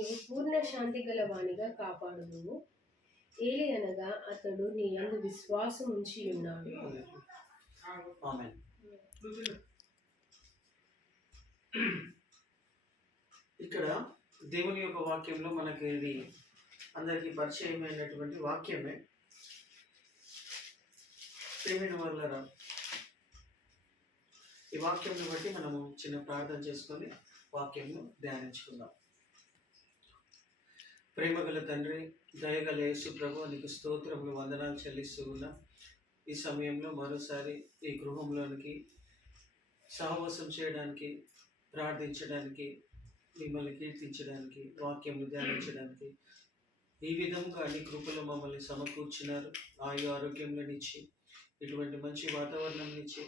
నీవు పూర్ణ శాంతి గల వానిగా కాపాడుదువు. ఏలి అనగా అతడు నీ యందు విశ్వాసం ఉంచి ఉన్నాడు. ఆమేన్. ఇక్కడ దేవుని యొక్క వాక్యంలో మనకి ఇది అందరికీ పరిచయమైనటువంటి వాక్యమే. ప్రియమైన వాళ్ళరా, ఈ వాక్యంని బట్టి మనము చిన్న ప్రార్థన చేసుకొని వాక్యంను ధ్యానించుకుందాం. ప్రేమగల తండ్రి, దయగల యేసు ప్రభు, నీకు స్తోత్రములు, వందనాలు చెల్లిస్తూ ఉన్నా. ఈ సమయంలో మరోసారి ఈ గృహంలోనికి సహవాసం చేయడానికి, ప్రార్థించడానికి, మిమ్మల్ని కీర్తించడానికి, వాక్యంను ధ్యానించడానికి ఈ విధంగా నీ కృపలో మమ్మల్ని సమకూర్చినారు. ఆయు ఆరోగ్యంలోనిచ్చి ఇటువంటి మంచి వాతావరణం ఇచ్చి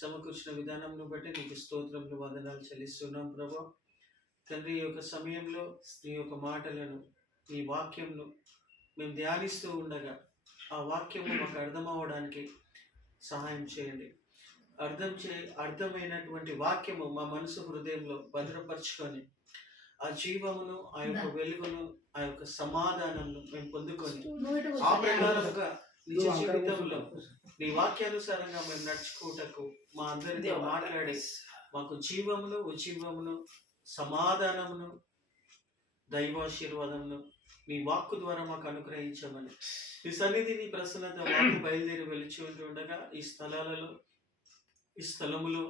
సమకూర్చిన విధానంను బట్టి నీకు స్తోత్రములు, వందనాలు చెల్లిస్తున్నాం ప్రభా. తండ్రి, ఈ యొక్క సమయంలో నీ యొక్క మాటలను, ఈ వాక్యంను మేము ధ్యానిస్తూ ఉండగా ఆ వాక్యము మాకు అర్థం అవ్వడానికి సహాయం చేయండి. అర్థమైనటువంటి వాక్యము మా మనసు హృదయంలో భద్రపరచుకొని ఆ జీవమును, ఆ యొక్క వెలుగును, ఆ యొక్క సమాధానమును మేము పొందుకొని ఆ ప్రకారంగా నిజ జీవితంలో నీ వాక్యానుసారంగా మేము నడుచుకోవటకు మా అందరితో మాట్లాడి మాకు జీవమును, ఉజీవమును, సమాధానమును, దైవాశీర్వాదమును నీ వాక్కు ద్వారా మాకు అనుగ్రహించమని, ఈ సన్నిధి నీ ప్రసన్నత వాక్కు బయలుదేరి వెలిచి ఉండగా ఈ స్థలములో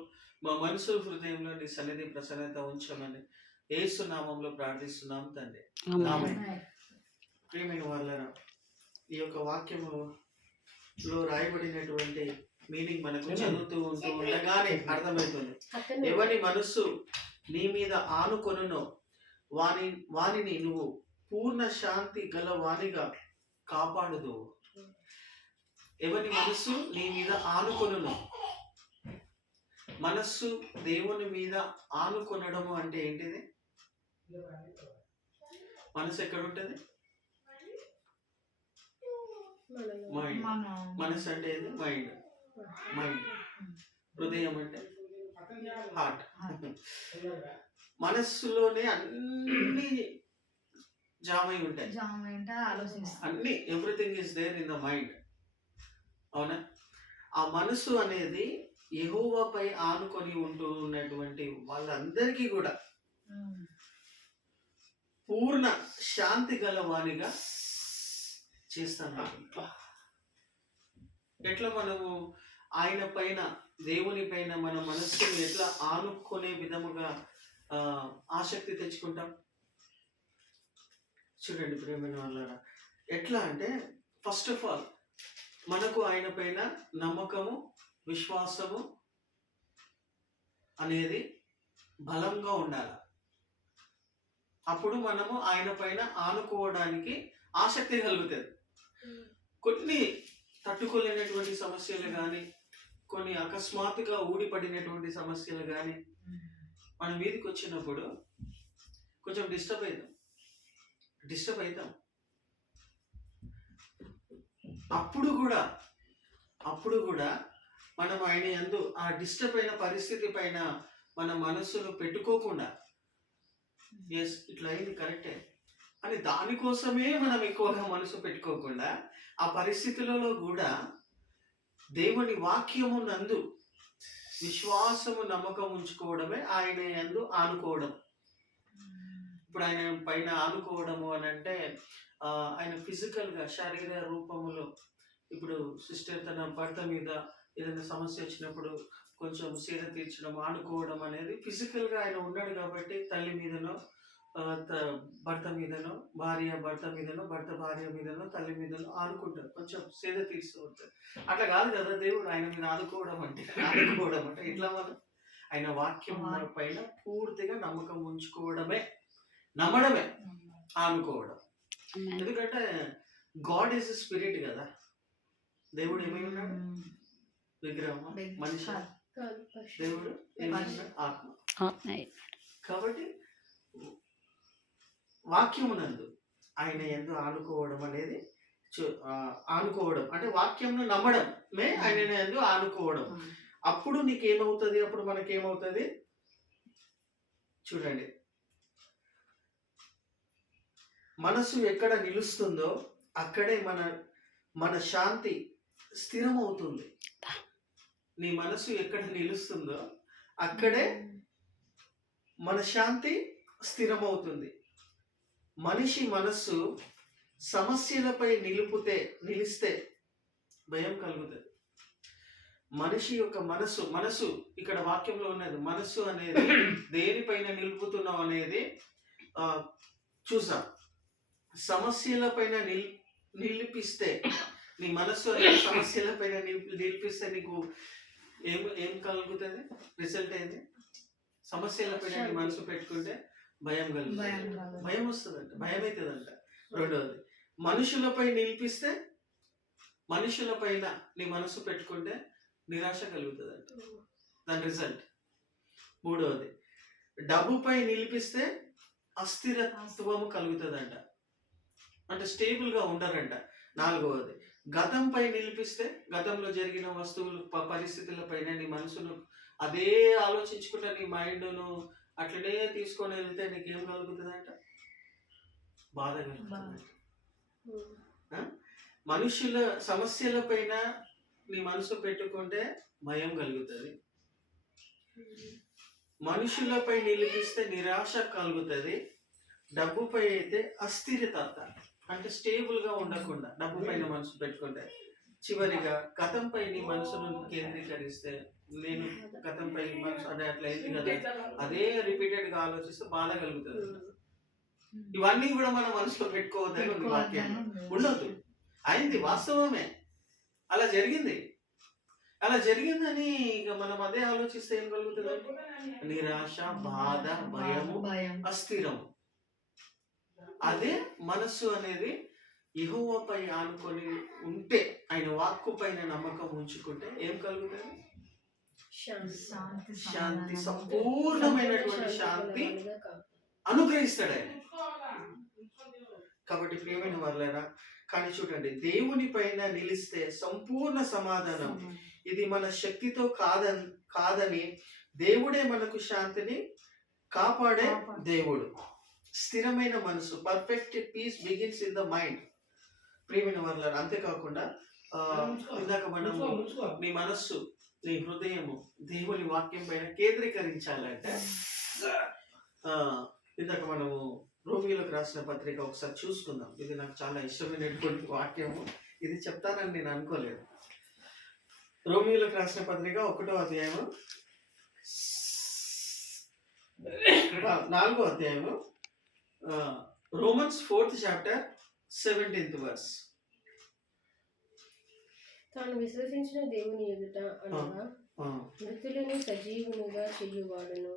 మా మనసు హృదయంలో నీ సన్నిధి ప్రసన్నత ఉంచమని యేసు నామములో ప్రార్థిస్తున్నాం తండ్రి. ఆమేన్. ప్రియమైన వాళ్ళరా, ఈ యొక్క వాక్యములో రాయబడినటువంటి మీనింగ్ మనకు చదువుతూ ఉండగానే అర్థమవుతుంది. ఎవరి మనస్సు నీ మీద ఆనుకొనునో వానిని నువ్వు పూర్ణ శాంతి గల వానిగా కాపాడుదు. ఎవరి మనస్సు నీ మీద ఆనుకొనునో, మనస్సు దేవుని మీద ఆనుకొనడము అంటే ఏంటిది? మనసు ఎక్కడ ఉంటుంది? మైండ్. మనసు అంటే ఏది? మైండ్. హృదయం అంటే హార్ట్. మనస్సులోనే అన్ని జామై ఉంటాయి, అన్ని everything is there in the mind. అవునా? ఆ మనసు అనేది యెహోవాపై ఆనుకొని ఉంటూ ఉన్నటువంటి వాళ్ళందరికీ కూడా పూర్ణ శాంతి గల వానిగా చేస్తాను. ఎట్లా మనము ఆయన పైన, దేవుని పైన మన మనస్సును ఎట్లా ఆనుకునే విధముగా ఆసక్తి తెచ్చుకుంటాం? చూడండి ప్రియమైన వాళ్ళారా, ఎట్లా అంటే ఫస్ట్ ఆఫ్ ఆల్ మనకు ఆయన పైన నమ్మకము, విశ్వాసము అనేది బలంగా ఉండాలి. అప్పుడు మనము ఆయన పైన ఆనుకోవడానికి ఆసక్తి కలుగుతుంది. కొన్ని తట్టుకోలేనటువంటి సమస్యలు కానీ, కొన్ని అకస్మాత్తుగా ఊడిపడినటువంటి సమస్యలు కానీ మన మీదకి వచ్చినప్పుడు కొంచెం డిస్టర్బ్ అవుతాం. అప్పుడు కూడా మనం ఆయన యందు ఆ డిస్టర్బ్ అయిన పరిస్థితి పైన మన మనస్సును పెట్టుకోకుండా, ఎస్ ఇట్లా అయింది కరెక్టే అని దానికోసమే మనం ఎక్కువగా మనసు పెట్టుకోకుండా ఆ పరిస్థితులలో కూడా దేవుని వాక్యము నందు విశ్వాసము, నమ్మకం ఉంచుకోవడమే ఆయన యందు ఆనుకోవడం. ఇప్పుడు ఆయన పైన ఆనుకోవడము అని అంటే ఆయన ఫిజికల్గా, శారీర రూపములో, ఇప్పుడు సిస్టర్ తన భర్త మీద ఏదైనా సమస్య వచ్చినప్పుడు కొంచెం సేద తీర్చడం, ఆనుకోవడం అనేది ఫిజికల్గా ఆయన ఉన్నాడు కాబట్టి తల్లి మీదనో, భర్త మీదనో, భార్య భర్త మీదనో, భర్త భార్య మీదనో, తల్లి మీదనో ఆనుకుంటారు, కొంచెం సేద తీరుస్తూ ఉంటారు. అట్లా కాదు కదా దేవుడు ఆయన మీద ఆనుకోవడం అంటే ఇట్లా మనం ఆయన వాక్యం పైన పూర్తిగా నమ్మకం ఉంచుకోవడమే, నమ్మడమే ఆనుకోవడం. ఎందుకంటే గాడ్ ఈజ్ స్పిరిట్ కదా. దేవుడు ఏమై ఉన్నాడు? విగ్రహం, మనిషి. దేవుడు ఆత్మ. కాబట్టి వాక్యమునందు ఆయన యందు ఆనుకోవడం అనేది, ఆనుకోవడం అంటే వాక్యంను నమ్మడమే ఆయన యందు ఆనుకోవడం. అప్పుడు నీకేమవుతుంది? అప్పుడు మనకేమవుతుంది? చూడండి, మనసు ఎక్కడ నిలుస్తుందో అక్కడే మన శాంతి స్థిరమవుతుంది. నీ మనసు ఎక్కడ నిలుస్తుందో అక్కడే మన శాంతి స్థిరమవుతుంది. మనిషి మనస్సు సమస్యలపై నిలిస్తే భయం కలుగుతుంది. మనిషి యొక్క మనసు ఇక్కడ వాక్యంలో ఉన్నది. మనస్సు అనేది దేనిపైన నిలుపుతున్నావు అనేది చూసాం. సమస్యలపైన నిలిపిస్తే, నీ మనస్సు అనేది సమస్యలపైన నిలిపిస్తే నీకు ఏం కలుగుతుంది? రిజల్ట్ ఏంది? సమస్యలపైన నీ మనసు పెట్టుకుంటే భయం కలుగుతుంది. భయం వస్తుందంట, భయం అవుతుందంట. రెండవది, మనుషులపై నిలిపిస్తే, మనుషులపైన నీ మనసు పెట్టుకుంటే నిరాశ కలుగుతుందంట, దాని రిజల్ట్. మూడవది, డబ్బుపై నిలిపిస్తే అస్థిరత్వము కలుగుతుందంట, అంటే స్టేబుల్గా ఉండరంట. నాలుగవది, గతంపై నిలిపిస్తే, గతంలో జరిగిన వస్తువులు పరిస్థితులపైన నీ మనసును అదే ఆలోచించుకుంటా నీ మైండ్ను అట్లనే తీసుకొని వెళ్తే నీకేం కలుగుతుందంట? బాధ కలుగుతుంది. మనుషుల సమస్యలపైన నీ మనసు పెట్టుకుంటే భయం కలుగుతుంది. మనుషులపై నిలిపిస్తే నిరాశ కలుగుతుంది. డబ్బుపై అయితే అస్థిరత, అంటే స్టేబుల్గా ఉండకుండా డబ్బు పైన మనసు పెట్టుకుంటే. చివరిగా గతంపై నీ మనసును కేంద్రీకరిస్తే, నేను గతంపై మనసు అదే అట్లా అయింది కదా, అదే రిపీటెడ్గా ఆలోచిస్తే బాధ కలుగుతుంది. ఇవన్నీ కూడా మన మనసులో పెట్టుకోవద్దని వాక్యం ఉండదు. అయింది, వాస్తవమే, అలా జరిగింది. అలా జరిగిందని ఇక మనం అదే ఆలోచిస్తే ఏం కలుగుతుంది? నిరాశ, బాధ, భయము, అస్థిరము. అదే మనస్సు అనేది యెహోవాపై ఆనుకొని ఉంటే, ఆయన వాక్కు పైన నమ్మకం ఉంచుకుంటే ఏం కలుగుతుంది? శాంతి, సంపూర్ణమైనటువంటి శాంతి అనుగ్రహిస్తాడు ఆయన. కాబట్టి ప్రియమైన వాళ్ళారా, కానీ చూడండి, దేవుని పైన నిలిస్తే సంపూర్ణ సమాధానం. ఇది మన శక్తితో కాదని దేవుడే మనకు శాంతిని కాపాడే దేవుడు. స్థిరమైన మనసు, perfect peace begins in the mind. ప్రియమైన వాళ్ళారా, అంతేకాకుండా ఇందాక మనము నీ మనస్సు, నీ హృదయము దేవుని వాక్యం పైన కేంద్రీకరించాలంటే, ఇందాక మనము రోమియోలకు రాసిన పత్రిక ఒకసారి చూసుకుందాం. ఇది నాకు చాలా ఇష్టమైనటువంటి వాక్యము. ఇది చెప్తానని నేను అనుకోలేదు. రోమియోలకు రాసిన పత్రిక 1వ అధ్యాయము 4వ అధ్యాయము, Romans 4th chapter 17th verse. తాను విశ్వసించిన దేవుని ఎదుట అనగా మృతులను సజీవునిగా చెయ్యువాడును,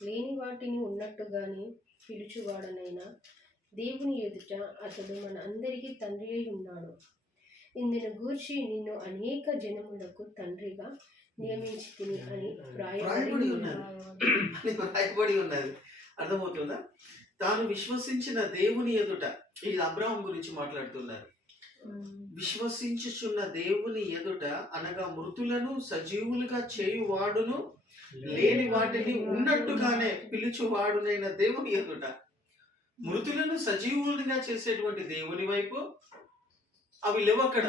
లేని వాటిని ఉన్నట్టుగానే పిలుచువాడనైనా దేవుని ఎదుట అతడు మన అందరికీ తండ్రి అయి ఉన్నాడు. ఇందును గూర్చి నిన్ను అనేక జనములకు తండ్రిగా నియమించి తిని అని రాయబడి ఉన్నది. అర్థమవుతుందా? తాను విశ్వసించిన దేవుని ఎదుట, ఇది అబ్రహాం గురించి మాట్లాడుతున్నారు. విశ్వసించుచున్న దేవుని ఎదుట అనగా మృతులను సజీవులుగా చేయువాడును, లేని వాటిని ఉన్నట్టుగానే పిలుచువాడునైన దేవుని ఎదుట. మృతులను సజీవులుగా చేసేటువంటి దేవుని వైపు అవి లేవు అక్కడ,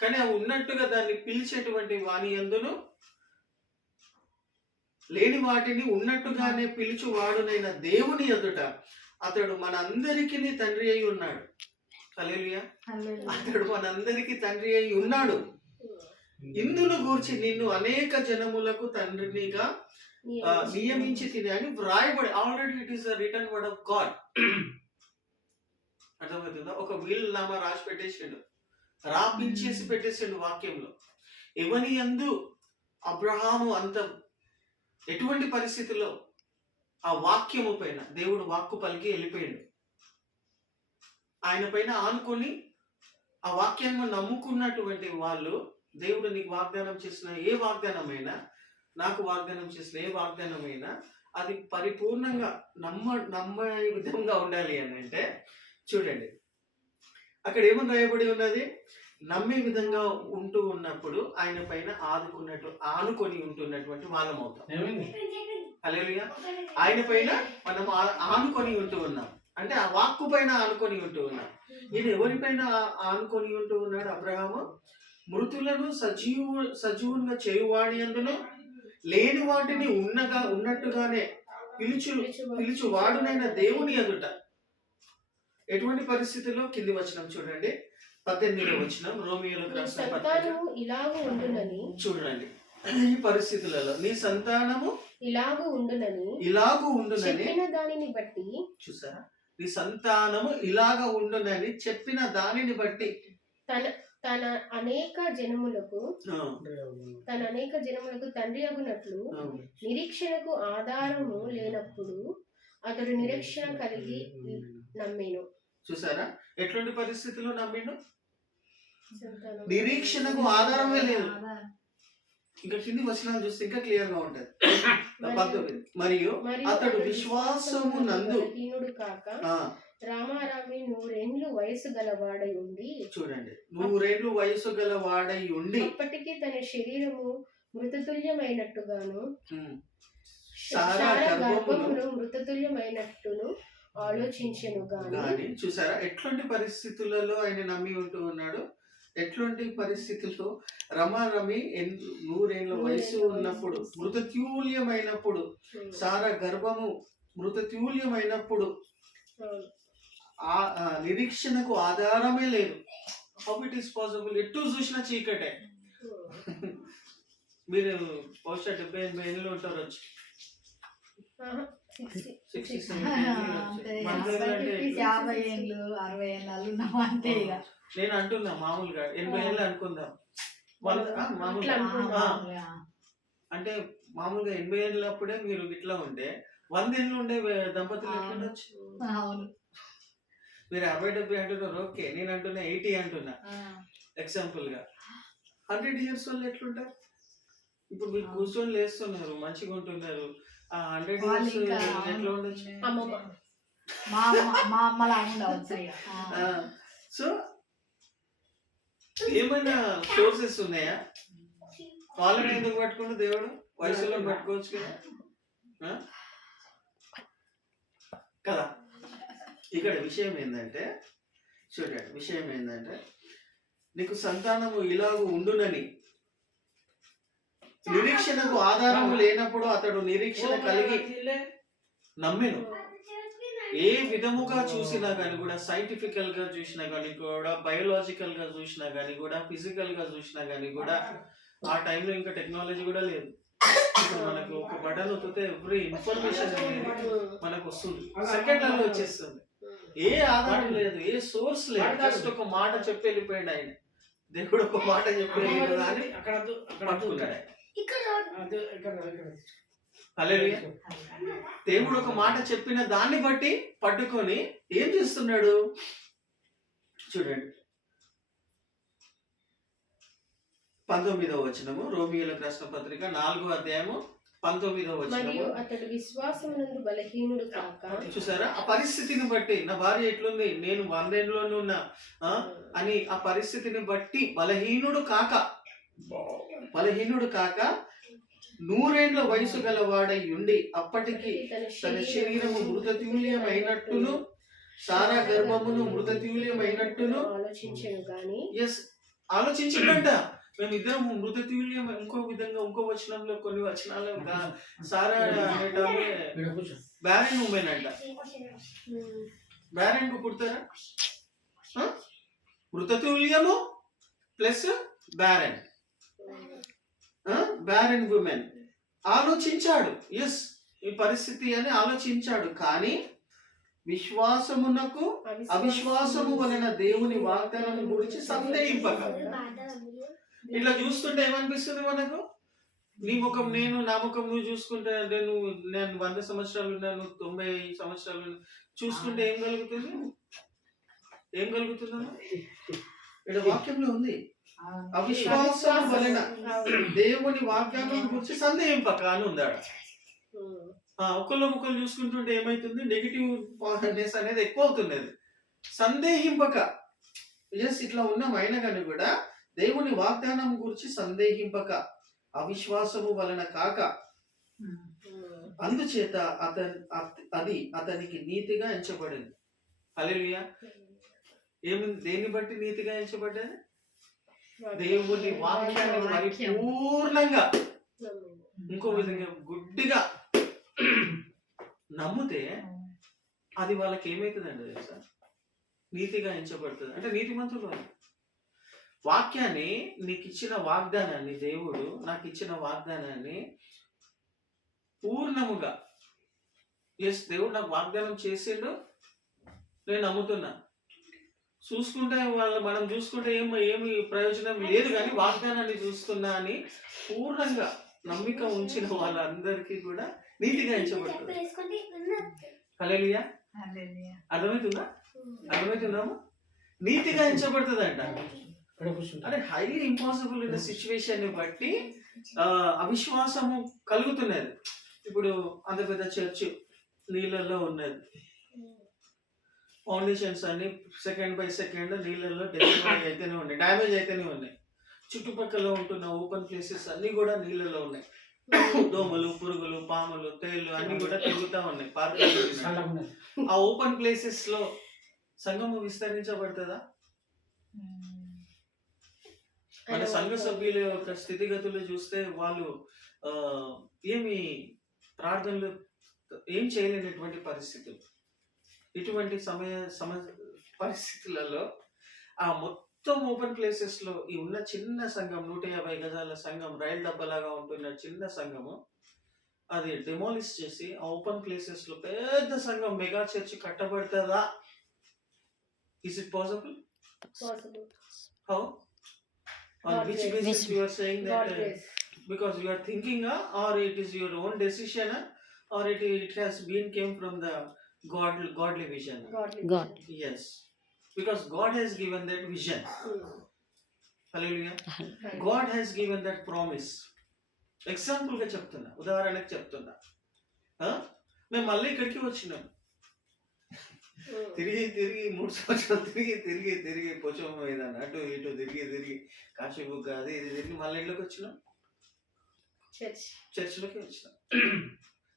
కానీ అవి ఉన్నట్టుగా దాన్ని పిలిచేటువంటి వాని యందును, లేని వాటిని ఉన్నట్టుగానే పిలుచువాడునైన దేవుని ఎదుట అతడు మనందరికీ తండ్రి అయి ఉన్నాడు. హల్లెలూయా. అతడు మనందరికీ తండ్రి అయి ఉన్నాడు. ఇందును గూర్చి నిన్ను అనేక జనములకు తండ్రినిగా నియమించి తిని అని వ్రాయబడి, already it is return word of God. అర్థమవుతుందా? ఒక వీల్ నామా రాసి పెట్టేసిండు, రాపించేసి పెట్టేసిండు వాక్యంలో. ఎవని యందు అబ్రహాము అంత ఎటువంటి పరిస్థితుల్లో ఆ వాక్యము పైన దేవుడు వాక్కు పలికి వెళ్ళిపోయాడు. ఆయన పైన ఆనుకొని ఆ వాక్యాన్ని నమ్ముకున్నటువంటి వాళ్ళు, దేవుడు నీకు వాగ్దానం చేసిన ఏ వాగ్దానమైనా, నాకు వాగ్దానం చేసిన ఏ వాగ్దానమైనా అది పరిపూర్ణంగా నమ్మే విధంగా ఉండాలి అని అంటే, చూడండి అక్కడ ఏమని రాయబడి ఉన్నది? నమ్మే విధంగా ఉంటూ ఉన్నప్పుడు ఆయన పైన ఆనుకొని ఉంటున్నటువంటి వాళ్ళం అవుతాం. హల్లెలూయా. ఆయన పైన మనం ఆనుకొని ఉంటూ ఉన్నాం. అంటే ఆ వాక్కు పైన ఆనుకొని ఉంటూ ఉన్నాడు. ఈయన ఎవరిపైన ఆనుకొని ఉంటూ ఉన్నాడు? అబ్రహాము మృతులను సజీవులుగా చేయువాడి అందును లేని వాటిని ఉన్నట్టుగానే పిలుచు వాడునైన దేవుని ఎదుట. ఎటువంటి పరిస్థితుల్లో? కింది వచనం చూడండి, 18వ వచనం, రోమియోలకు రాసిన చూడండి. ఈ పరిస్థితులలో నీ సంతానము ఇలాగూ ఉండునని చెప్పిన దానిని బట్టి, చూసారా, నీ సంతానము ఇలాగ ఉండునని చెప్పిన దానిని బట్టి తన అనేక జనములకు తండ్రి అగునట్లు నిరీక్షణకు ఆధారము లేనప్పుడు అతడు నిరీక్షణ కలిగి నమ్మిను. చూసారా ఎటువంటి పరిస్థితుల్లో నమ్మిను? నిరీక్షణకు ఆధారమే లేదు. ఇంకా కింది వచనాలు చూస్తే ఇంకా క్లియర్ గా ఉంటది. 19 మరియు అతడు విశ్వాసము నందు కాక రామారామి 100 వయసు గలవాడై ఉండి, చూడండి, 100 వయసు గలవాడై ఉండి అప్పటికి తన శరీరము మృతతుల్యమైనట్టుగాను సారా గర్భమును మృతతుల్యమైనట్టును ఆలోచించెను గాని. చూసారా ఎట్లాంటి పరిస్థితులలో ఆయన నమ్మి ఉంటూ ఉన్నాడు? ఎట్లాంటి పరిస్థితుల్లో? రమారమి 100 వయసు ఉన్నప్పుడు, మృతతుల్యమైనప్పుడు, సారా గర్భము మృతతుల్యమైనప్పుడు, ఆ నిరీక్షణకు ఆధారమే లేదు. How it is possible? ఎటు చూసిన చీకటే. మీరు బహుశా 70-80 ఏళ్ళు ఉంటారు వచ్చి, 50 ఏళ్ళు 60 ఏళ్ళు అంతే. ఇక నేను అంటున్నా మామూలుగా 80 ఏళ్ళు అనుకుందాం. అంటే మామూలుగా 80 ఏళ్ళప్పుడే మీరు ఇట్లా ఉంటే 100 ఏళ్ళు ఉండే దంపతులు ఎట్లుండొచ్చు? మీరు 50-70 అంటున్నారు, ఓకే. నేను అంటున్నా 80 అంటున్నా ఎగ్జాంపుల్ గా. 100 years వాళ్ళు ఎట్లుంటారు? ఇప్పుడు మీరు కూర్చొని లేస్తున్నారు, మంచిగా ఉంటున్నారు. 100 years ఎట్లా ఉండొచ్చు? మా అమ్మలా ఉండవచ్చు. సో ఏమైనా సోర్సెస్ ఉన్నాయా? వాళ్ళని ఎందుకు పట్టుకుంటూ దేవుడు వయసులో పట్టుకోవచ్చు కదా. ఇక్కడ విషయం ఏంటంటే, చూడండి, విషయం ఏంటంటే నీకు సంతానము ఇలాగ ఉండునని నిరీక్షణకు ఆధారము లేనప్పుడు అతడు నిరీక్షణ కలిగి నమ్మెను. ఏ విధముగా చూసినా కానీ కూడా, సైంటిఫికల్ గా చూసినా కానీ కూడా, బయోలాజికల్ గా చూసినా కానీ కూడా, ఫిజికల్ గా చూసినా కానీ కూడా, ఆ టైంలో ఇంకా టెక్నాలజీ కూడా లేదు. మనకు ఒక బటన్ ఒత్తితే ఎవ్రీ ఇన్ఫర్మేషన్ అనేది మనకు వస్తుంది, సెకండ్లలో వచ్చేస్తుంది. ఏ ఆధారం లేదు, ఏ సోర్స్ లేదు. జస్ట్ ఒక మాట చెప్పి వెళ్ళిపోయాడు ఆయన. దేవుడు ఒక మాట చెప్పి హల్లెలూయా. దేవుడు ఒక మాట చెప్పిన దాన్ని బట్టి పట్టుకొని ఏం చేస్తున్నాడు? చూడండి, 19వ వచనము, రోమియోలకు రాసిన పత్రిక 4వ అధ్యాయము 19వ వచనము. అతడు విశ్వాసమునందు బలహీనుడు కాక. చూసారా ఆ పరిస్థితిని బట్టి, నా భార్య ఎట్లుంది, నేను 100 ఏళ్ళలోనే ఉన్నా అని ఆ పరిస్థితిని బట్టి బలహీనుడు కాక 100 వయసు గలవాడై ఉండి అప్పటికి తన శరీరము మృతతుల్యమైనట్టును సారా గర్భమును మృతతుల్యమైనట్టును ఆలోచించడంట. మేమిద్దరం మృతతుల్యం. ఇంకో విధంగా, ఇంకో వచనంలో, కొన్ని వచనాలు సారా అనేటామే బ్యారెన్ ఉమెన్ అంట. బ్యారెన్ కు పుడతారా? మృతతుల్యము ప్లస్ బ్యారెన్, బ్యారెన్ ఉమెన్. ఆలోచించాడు, ఎస్ ఈ పరిస్థితి అని ఆలోచించాడు. కానీ విశ్వాసమునకు అవిశ్వాసము వలన దేవుని వాగ్దానం గురించి సందేహింపక. ఇట్లా చూస్తుంటే ఏమనిపిస్తుంది మనకు? నీ ముఖం నేను, నా ముఖం నువ్వు చూసుకుంటే, నేను 100 సంవత్సరాలు ఉన్నాను, 90 సంవత్సరాలు చూసుకుంటే ఏం కలుగుతుంది? ఇక్కడ వాక్యంలో ఉంది, అవిశ్వాసం వలన దేవుని వాగ్దానం గురించి సందేహింపక అని ఉందాడు. ఒకళ్ళు చూసుకుంటుంటే ఏమైతుంది? నెగిటివ్నెస్ అనేది ఎక్కువ అవుతుంది. సందేహింపక, ఎస్ ఇట్లా ఉన్నామైనా కానీ కూడా దేవుని వాగ్దానం గురించి సందేహింపక, అవిశ్వాసము వలన కాక, అందుచేత అది అతనికి నీతిగా ఎంచబడింది. హల్లెలూయా. దేన్ని బట్టి నీతిగా ఎంచబడ్డారు? దేవుని వాక్యాన్ని పరిపూర్ణంగా, ఇంకో విధంగా గుడ్డిగా నమ్మితే అది వాళ్ళకి ఏమవుతుందండి తెలుసా? నీతిగా ఎంచబడుతుంది. అంటే నీతిమంతులు. వాక్యాన్ని, నీకు ఇచ్చిన వాగ్దానాన్ని, దేవుడు నాకు ఇచ్చిన వాగ్దానాన్ని పూర్ణముగా, ఎస్ దేవుడు నాకు వాగ్దానం చేసిండు, నేను నమ్ముతున్నా. చూసుకుంటే మనం చూసుకుంటే ఏమి ప్రయోజనం లేదు, కానీ వాగ్దానాన్ని చూస్తున్నా అని పూర్ణంగా నమ్మిక ఉంచిన వాళ్ళందరికీ కూడా నీతిగా ఎంచబడుతుంది. హల్లెలూయా. అర్థమవుతుందా? అర్థమవుతుందామా? నీతిగా ఎంచబడుతుంది అంట. అంటే హైలీ ఇంపాసిబుల్ ఇన్ సిచ్యువేషన్ ని బట్టి అవిశ్వాసము కలుగుతున్నది. ఇప్పుడు అంత పెద్ద చర్చ్ నీళ్ళల్లో ఉన్నది, ఫౌండేషన్స్ అన్ని సెకండ్ బై సెకండ్ నీళ్ళల్లో అయితేనే ఉన్నాయి, డ్యామేజ్ అయితేనే ఉన్నాయి. చుట్టుపక్కల ఉంటున్న ఓపెన్ ప్లేసెస్ అన్ని కూడా నీళ్ళలో ఉన్నాయి. దోమలు, పురుగులు, పాములు, తేళ్లు అన్ని కూడా తిరుగుతూ ఉన్నాయి. ఆ ఓపెన్ ప్లేసెస్ లో సంఘము విస్తరించబడుతుందా? మన సంఘ సభ్యుల యొక్క స్థితిగతులు చూస్తే వాళ్ళు ఏమి ప్రార్థనలు ఏం చేయలేనటువంటి పరిస్థితులు. ఇటువంటి పరిస్థితులలో ఆ మొత్తం ఓపెన్ ప్లేసెస్ లో ఈ ఉన్న చిన్న సంఘం, 150 గజాల సంఘం, రైలు డబ్బలాగా ఉంటున్న చిన్న సంఘము, అది డెమాలిష్ చేసి ఆ ఓపెన్ ప్లేసెస్ లో పెద్ద సంఘం, మెగా చర్చ్ కట్టబడుతుందా? Is it possible? How? On which basis you are saying that? Because you are thinking, or it is your own decision, or it has been came from the godly vision? God. Yes, because God has given that vision. Hallelujah. God has given that promise. Example గా చెప్తున్నా, ఉదాహరణకు చెప్తున్నా. మేము మళ్ళీ ఇక్కడికి వచ్చినాం, తిరిగి 3 సంవత్సరాలు తిరిగి పోచమ్మ మీద అటు ఇటు తిరిగి కాశీబుక్ అది ఇది తిరిగి మళ్ళీ ఇంట్లోకి వచ్చినాం, చర్చిలోకి వచ్చినాం.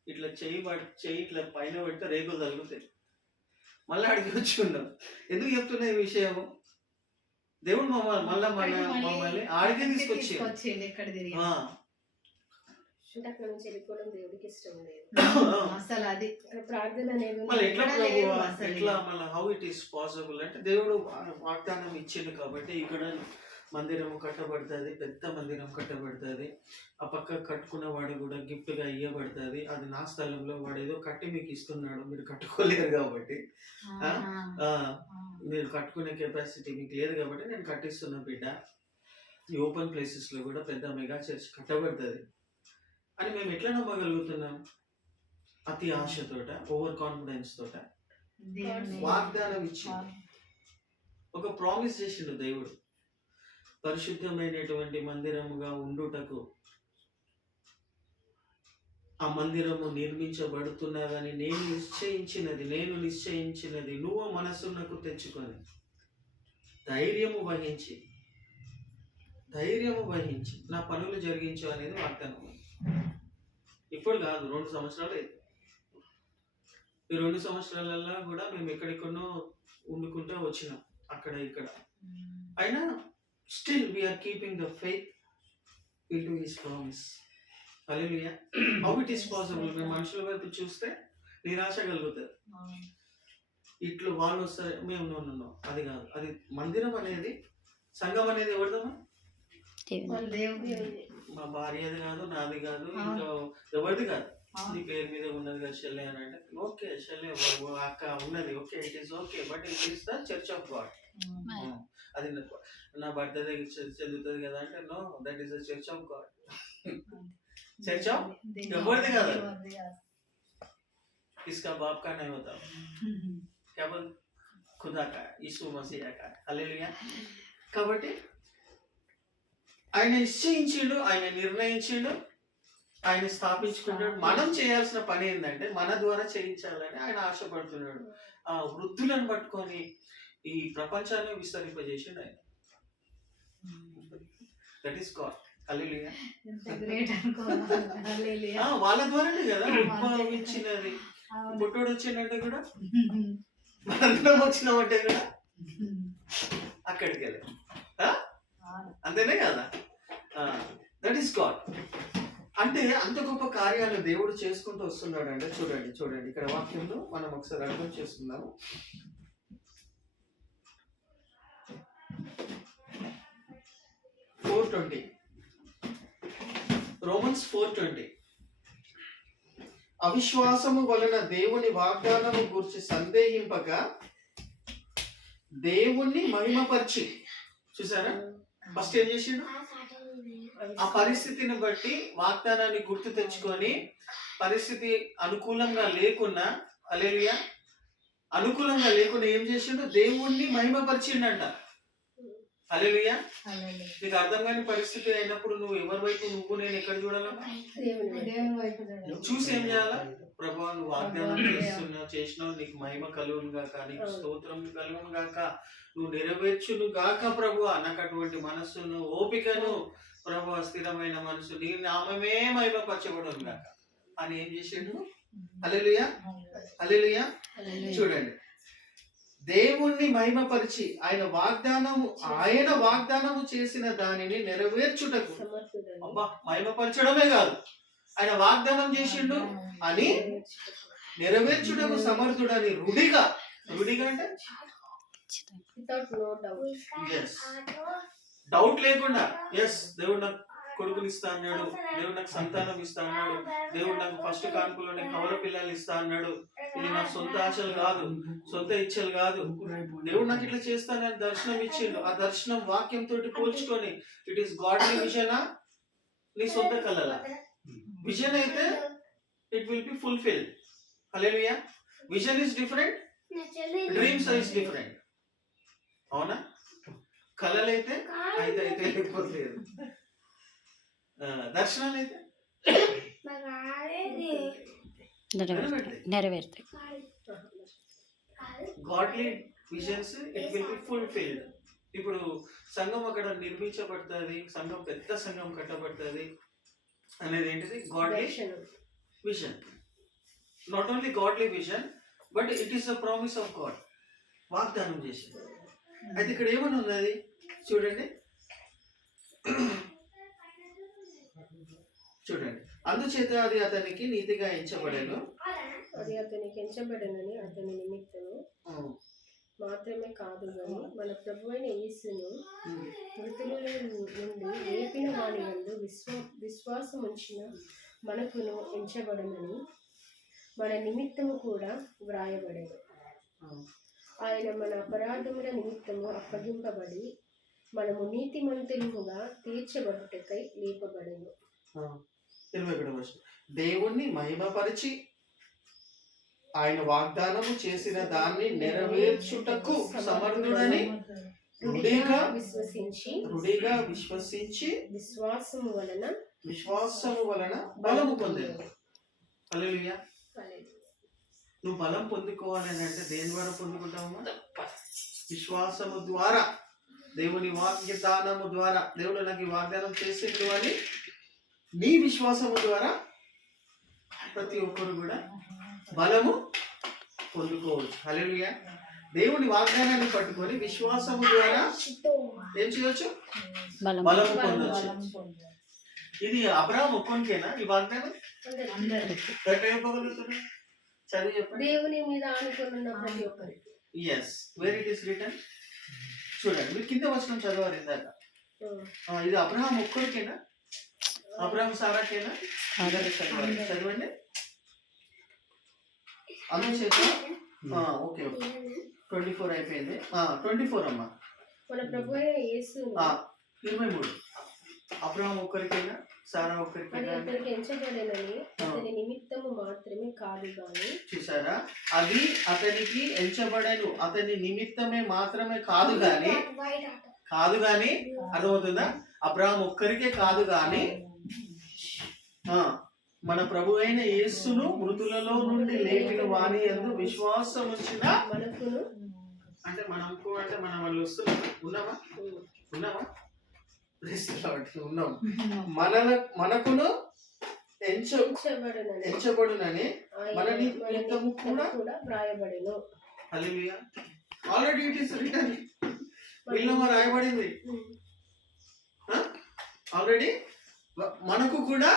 ఇట్లా చెయ్యి ఇట్లా పైన పెడితే రేకులు తగులుతాయి. మళ్ళీ అడిగి వచ్చి ఉన్నాం. ఎందుకు చెప్తున్నా ఈ విషయము? దేవుడు మమ్మల్ని ఆడికే తీసుకొచ్చి దేవుడికి ఇష్టం లేదు అసలు. అది ప్రార్థన అనేది ఎట్లా మళ్ళీ హౌ ఇట్ ఈస్ పాసిబుల్ అంటే, దేవుడు వాగ్దానం ఇచ్చిండు కాబట్టి ఇక్కడ మందిరం కట్టబడుతుంది, పెద్ద మందిరం కట్టబడుతుంది. ఆ పక్క కట్టుకున్న వాడు కూడా గిఫ్ట్ గా ఇవ్వబడుతుంది. అది నా స్థలంలో వాడు ఏదో కట్టి మీకు ఇస్తున్నాడు, మీరు కట్టుకోలేరు కాబట్టి, మీరు కట్టుకునే కెపాసిటీ మీకు లేదు కాబట్టి నేను కట్టిస్తున్నా బిడ్డ. ఈ ఓపెన్ ప్లేసెస్ లో కూడా పెద్ద మెగా చర్చ్ కట్టబడుతుంది అని మేము ఎట్లా నమ్మగలుగుతున్నాం? అతి ఆశతోట, ఓవర్ కాన్ఫిడెన్స్ తోట. వాగ్దానం ఇచ్చిండు, ఒక ప్రామిస్ చేసిండు దేవుడు, పరిశుద్ధమైనటువంటి మందిరముగా ఉండుటకు ఆ మందిరము నిర్మించబడుతున్నదని నేను నిశ్చయించినది నువ్వు మనస్సునకు తెచ్చుకొని ధైర్యము వహించి నా పనులు జరిగించు అనేది వాగ్దానం. ఇప్పుడు కాదు, 2 సంవత్సరాలు అయింది. ఈ 2 సంవత్సరాలలో కూడా మేము ఎక్కడెక్కడో వండుకుంటూ వచ్చినాం, అక్కడ ఇక్కడ. అయినా still we are keeping the faith into his promise. Hallelujah. How it is possible? మేము మనుషుల వైపు చూస్తే నిరాశ కలుగుతుంది. ఇట్లు వాళ్ళు వస్తారు, మేము నో అది కాదు. అది మందిరం అనేది, సంఘం అనేది ఎవరిదమ్మా? మా భార్యది కాదు, నాది కాదు, ఇంకా ఎవరిది కాదు. నీ పేరు మీద ఉన్నది కదా షెల్లె అని అంటే, ఓకే షెల్లె అక్క ఉన్నది, okay it is okay, but it is the church of God. అది నా బర్త్డే చెందుతుంది కదా అంటే, no, that is the church of God. Church of ఎవరిది కాదు. इसका बाप का नहीं होता, क्या बोल, खुदा का, यीशु मसीह का. హల్లెలూయా. కాబట్టి ఆయన నిశ్చయించిండు, ఆయన నిర్ణయించిండు, ఆయన స్థాపించుకున్నాడు. మనం చేయాల్సిన పని ఏంటంటే మన ద్వారా చేయించాలని ఆయన ఆశపడుతున్నాడు. ఆ వృద్ధులను పట్టుకొని ఈ ప్రపంచాన్ని విస్తరింపజేసిండు ఆయన. That is God. హల్లెలూయా. వాళ్ళ ద్వారానే కదా ఉద్భవించినది. పుట్టోడు వచ్చిందంటే కూడా మనందరం వచ్చినామంటే కూడా అక్కడికి వెళ్ళి అంతేనే కదా. That is God. అంటే అంత గొప్ప కార్యాలు దేవుడు చేసుకుంటూ వస్తున్నాడు అంటే చూడండి చూడండి ఇక్కడ వాక్యంలో మనం ఒకసారి అర్థం చేసుకుందాము. రోమన్స్ 4:20 అవిశ్వాసము వలన దేవుని వాగ్దానము గురించి సందేహింపక దేవుణ్ణి మహిమపరిచి, చూసారా ఫస్ట్ ఏం చేసిండు? ఆ పరిస్థితిని బట్టి వాగ్దానాన్ని గుర్తు తెచ్చుకొని, పరిస్థితి అనుకూలంగా లేకున్నా, హల్లెలూయా, అనుకూలంగా లేకుండా ఏం చేసిండు? దేవుణ్ణి మహిమపరిచిండంట. హల్లెలూయా. నీకు అర్థం కాని పరిస్థితి అయినప్పుడు నువ్వు ఎవరి వైపు, నువ్వు నేను ఎక్కడ చూడాలన్నా? దేవుని వైపు చూసి ఏం చేయాలా? ప్రభువా, నువ్వు వాగ్దానం చేసినావు, నీకు మహిమ కలుగును గాక, నీకు స్తోత్రం కలుగును గాక, నువ్వు నెరవేర్చును గాక ప్రభువా. నాకు అటువంటి మనస్సును, ఓపికను ప్రభువా, స్థిరమైన మనసు, నీ నామమే మహిమపరచబడును గాక అని ఏం చేసిండు? హల్లెలూయా, హల్లెలూయా. చూడండి, దేవుణ్ణి మహిమపరిచి ఆయన వాగ్దానము చేసిన దానిని నెరవేర్చుటకు. అబ్బా, మహిమపరచడమే కాదు, ఆయన వాగ్దానం చేసిండు అని నెరవేర్చుటకు సమర్థుడని రుడిగా అంటే డౌట్ లేకుండా, ఎస్ దేవుడు నాకు కొడుకుని ఇస్తా అన్నాడు, దేవుడు నాకు సంతానం ఇస్తా అన్నాడు, దేవుడు నాకు ఫస్ట్ కాన్పులోనే కవల పిల్లలు ఇస్తా అన్నాడు, ఇది నా సొంత ఆశలు కాదు, సొంత ఇచ్చలు కాదు, దేవుడు నాకు ఇట్లా చేస్తానని దర్శనం ఇచ్చిండు. ఆ దర్శనం వాక్యంతో పోల్చుకొని, ఇట్ ఈస్ గాడ్లీ విజనా, నీ సొంత కలల విజన్ అయితే it will be fulfil. Hallelujah. Vision is different, dreams is different. అవునా? కలలైతే అయితే లేకపోలేదు, దర్శనాలు అయితే నెరవేరుతాయి. Godly visions it will be fulfilled. ఇప్పుడు సంఘం అక్కడ నిర్మించబడుతుంది, సంఘం పెద్ద సంఘం కట్టబడుతుంది అనేది ఏంటిది? Godly vision. Not only godly vision, but it is a promise of God. వాగ్దానం చేసింది. అయితే ఇక్కడ ఏమని ఉన్నది చూడండి, చూడండి. అందుచేత అది అతనికి నీతిగా ఎంచబడెను, అది అతనికి ఎంచబడెనని అతని నిమిత్తము మాత్రమే కాదు కానీ మన ప్రభువైన యేసును మృతుల నుండి లేపిన వాని యందు విశ్వాసం ఉంచిన మనకును ఎంచబడనని మన నిమిత్తము కూడా వ్రాయబడెను. ఆయన మన అపరాధముల నిమిత్తము అప్పగింపబడి మనము నీతిమంతులుగా తీర్చబడుటకై లేపబడెను. దేవుణ్ణి మహిమపరిచి ఆయన వాగ్దానము చేసిన దాన్ని నెరవేర్చుటకు సమర్థుడని రుడిగా విశ్వసించి విశ్వాసము వలన బలము పొందాను. హల్లెలూయా. నువ్వు బలం పొందుకోవాలని అంటే దేని ద్వారా పొందుకుంటావమ్మా? విశ్వాసము ద్వారా, దేవుని వాగ్దానము ద్వారా. దేవుడు నాకు ఈ వాగ్దానం చేసేట్టు అని నీ విశ్వాసము ద్వారా ప్రతి ఒక్కరు కూడా బలము పొందుకోవచ్చు. హల్లెలూయా. దేవుని వాగ్దానాన్ని పట్టుకొని విశ్వాసము ద్వారా ఏం చేయొచ్చు? బలము పొందొచ్చు. ఇది అబ్రహాము ఒక్కనికేనా ఈ వాగ్దానం? చెప్పగలుగుతున్నా? చదివి చెప్పండి. దేవుని మీద ఆనుకున్న ప్రతి ఒక్కరికి. Yes, where it is written. చూడండి, మీరు కింద వచనం చదవాలి ఇందాక. ఇది అబ్రహాము ఒక్కరికేనా? అబ్రహాం సారాకేనా? చదవండి. అందుచేత ఓకే, 24 అయిపోయింది. 24 అమ్మా. మన ప్రభువైన యేసు 23. అబ్రహాం ఒక్కరికైనా, సారా ఒక్కరికైనా ఎంచబడేనని అతని నిమిత్తము మాత్రమే కాదు గాని. చూసారా, అది అతనికి ఎంచబడను, అతని నిమిత్తమే మాత్రమే కాదు గాని అర్థమవుతుందా? అబ్రహాం ఒక్కరికే కాదు గాని మన ప్రభు అయిన యేసును మృతులలో నుండి లేపిన వాని యందు విశ్వాసం ఉంచిన మనకును. అంటే మనకు అంటే మనం వాళ్ళు వస్తున్నామా? ఉన్నాం. మనకును ఎంచబడునని మన నిమిత్తము కూడా వ్రాయబడెను. Hallelujah. Already it is return. వీళ్ళమ్మ రాయబడింది ఆల్రెడీ. మనకు కూడా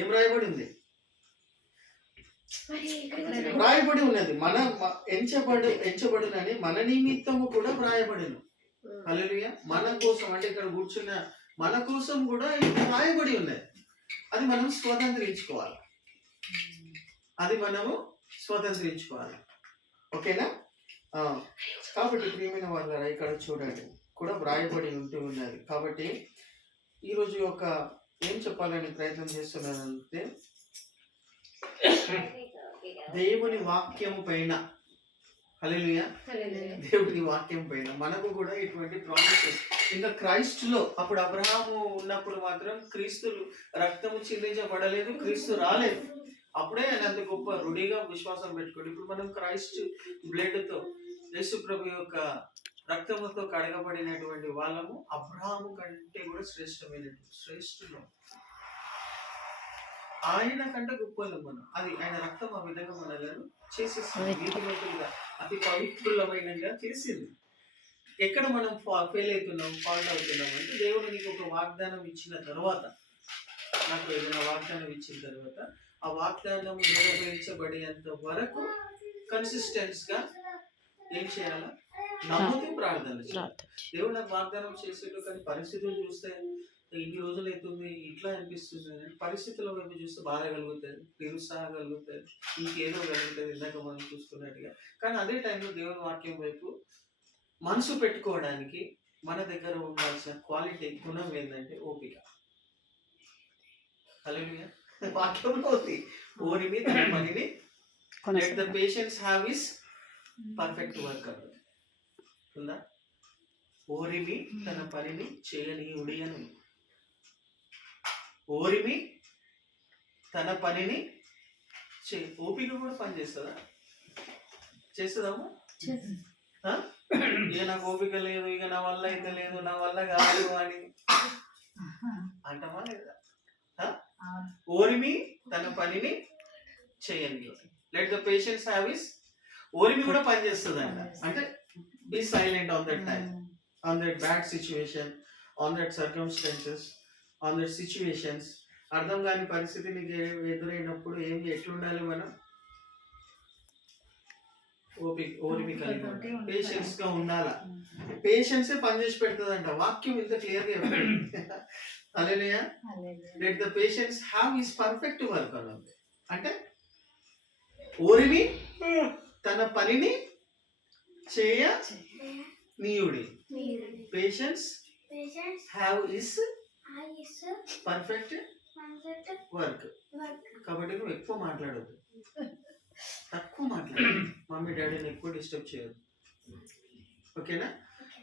ఏం రాయబడింది? రాయబడి ఉన్నది. మన ఎంచబడునని మన నిమిత్తము కూడా వ్రాయబడిను. హల్లెలూయా. మన కోసం అంటే ఇక్కడ కూర్చున్న మన కోసం కూడా ఇది రాయబడి ఉన్నది. అది మనం స్వతంత్రించుకోవాలి. ఓకేనా? కాబట్టి ప్రియమైన వాళ్ళ ఇక్కడ చూడండి కూడా వ్రాయబడి ఉన్నది. కాబట్టి ఈరోజు యొక్క ఏం చెప్పాలని ప్రయత్నం చేస్తున్నానంటే దేవుని వాక్యము పైన, హల్లెలూయా, దేవుని వాక్యం పైన మనకు కూడా ఇటువంటి ప్రామిసెస్. ఇంకా క్రైస్తులో అప్పుడు అబ్రహాము ఉన్నప్పుడు మాత్రం క్రీస్తులు రక్తము చిందించబడలేదు, క్రీస్తు రాలేదు. అప్పుడే ఆయన అంత గొప్ప రుడిగా విశ్వాసం పెట్టుకోండి. ఇప్పుడు మనం క్రైస్ట్ బ్లడ్తో, యేసు ప్రభు యొక్క రక్తముతో కడగబడినటువంటి వాళ్ళము అబ్రహాము కంటే కూడా శ్రేష్ఠులు. ఆయన కంటే గొప్పలు మనం. అది ఆయన రక్తం ఆ విధంగా మనలను చేసేసింది, నీతిమంతులుగా అతి పవిత్రులమైనగా చేసింది. ఎక్కడ మనం ఫెయిల్ అవుతున్నాం, ఫాల్ట్ అవుతున్నాం అంటే దేవుడు నీకు ఒక వాగ్దానం ఇచ్చిన తర్వాత, నాకు ఏదైనా వాగ్దానం ఇచ్చిన తర్వాత ఆ వాగ్దానం నెరవేర్చబడేంత వరకు కన్సిస్టెన్స్ గా ఏం చేయాలా? నమ్ముతూ ప్రార్థన చేయాలి. దేవుడు నాకు వాగ్దానం చేసేట్టు, కానీ పరిస్థితులు చూస్తే ఇన్ని రోజులు అవుతుంది ఇట్లా అనిపిస్తుంది. పరిస్థితుల వైపు చూస్తే బాధ కలుగుతుంది, నిరుత్సాహం కలుగుతుంది, ఇంకేదో కలుగుతుంది ఇందాక మనం చూసుకున్నట్టుగా. కానీ అదే టైంలో దేవుని వాక్యం వైపు మనసు పెట్టుకోవడానికి మన దగ్గర ఉండాల్సిన క్వాలిటీ, గుణం ఏంటంటే ఓపిక. హల్లెలూయా. వాక్యంలో ఉంది, ఓరిమి తన పనిని, let the patience have his perfect work ఉందా? ఓరిమి తన పనిని చేయనీయుడి అని. ఓరిమి తన పనిని ఓపిక కూడా పని చేస్తుందా? చేస్తుందాము? ఇక నాకు ఓపిక లేదు, ఇక నా వల్ల అయితే లేదు, నా వల్ల కాదు అని అంటామా లేదా? ఓరిమి తన పనిని చేయండి. Let the patience have his. ఓరిమి కూడా పని చేస్తుంది అంట. అంటే be silent on that time, on that bad situation, on that circumstances, on that situations. అర్థం కాని పరిస్థితి నీకు ఎదురైనప్పుడు ఎట్లుండాలి మనం? ఓరిమి కలిగి పేషెన్స్ గా ఉండాలా. పేషెన్స్ పని చేసి పెడుతుందంట. వాక్యం ఇంత క్లియర్ గా చెప్తుంది. Hallelujah. Let the patience have his perfect work అన్నది. అంటే ఓరిమి తన పనిని చేయ నీయుడి. Patience have his perfect work. కాబట్టి నువ్వు ఎక్కువ మాట్లాడద్దు, తక్కువ మాట్లాడు. మమ్మీ డాడీని ఎక్కువ డిస్టర్బ్ చేయదు. ఓకేనా?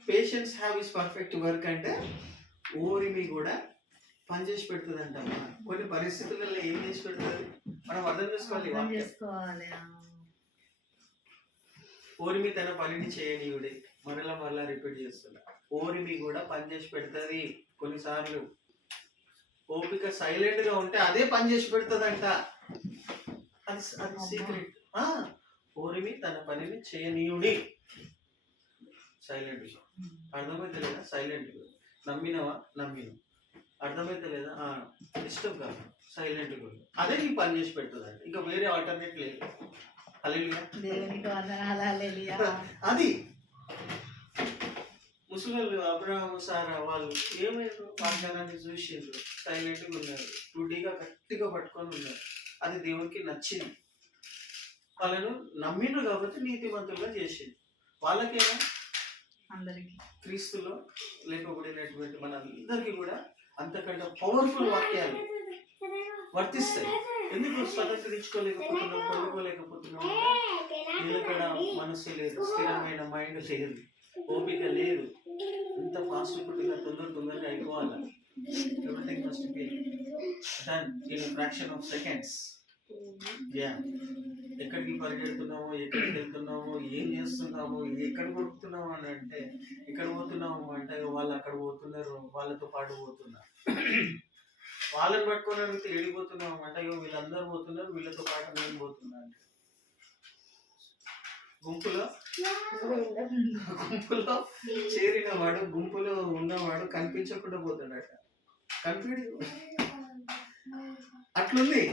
Patience have his perfect work అంటే ఓరిమి కూడా పని చేసి పెడుతుంది అంట. కొన్ని పరిస్థితులలో ఏం చేసి పెడుతుంది మనం అర్థం చేసుకోవాలి. ఓరిమి తన పనిని చేయనీయుడే. మరలా రిపీట్ చేస్తున్నా, ఓరిమి కూడా పని చేసి పెడుతుంది. కొన్నిసార్లు ఓపిక సైలెంట్ గా ఉంటే అదే పని చేసి పెడుతుందంట. అది సీక్రెట్. ఓరిమి తన పనిని చేయనీయుడి. సైలెంట్. అర్థమైతే లేదా? సైలెంట్. నమ్మినవా? నమ్మిన. అర్థమైతే లేదా? డిస్టర్బ్ కాదు, సైలెంట్ కూడా. అదే నీ పని చేసి పెడుతుందంట. ఇంకా వేరే ఆల్టర్నేట్ లేదు. హల్లెలూయా. అది ముసలి అబ్రహాము సారా వాళ్ళు ఏమైనా వాగ్దానాన్ని చూసిండ్రు, సైలెంట్గా ఉన్నారు, రుడిగా గట్టిగా పట్టుకొని ఉన్నారు. అది దేవునికి నచ్చింది. వాళ్ళను నమ్మిండ్రు కాబట్టి నీతిమంతులుగా చేసింది. వాళ్ళకేమో అందరికి క్రీస్తులో లేపబడినటువంటి మనందరికీ కూడా అంతకంటే పవర్ఫుల్ వాక్యాలు వర్తిస్తాయి. ఎందుకు స్వతంత్రించుకోలేకపోతున్నాం, పొందుకోలేకపోతున్నాం అంటే నిలకడ మనసు లేదు, స్థిరమైన మైండ్ లేదు, ఓపిక లేదు. అంత ఫాస్ట్ ఫుడ్గా తొందరగా అయిపోవాలి. Everything must be done in fraction of seconds. ఎక్కడికి పరిగెడుతున్నామో, ఎక్కడికి వెళ్తున్నామో, ఏం చేస్తున్నామో, ఎక్కడ కొడుకుతున్నామో అని అంటే, ఇక్కడ పోతున్నాము అంటే వాళ్ళు అక్కడ పోతున్నారు, వాళ్ళతో పాటు పోతున్నారు. వాళ్ళని పట్టుకొని అడిగితే ఏడిపోతున్నాము అంటే వీళ్ళందరూ పోతున్నారు, వీళ్ళతో పాటు నేను పోతున్నా అంటే గుంపులో గుంపులో చేరినవాడు, గుంపులో ఉన్నవాడు కనిపించకుండా పోతాడట. కనిపించడు. అట్లుంది.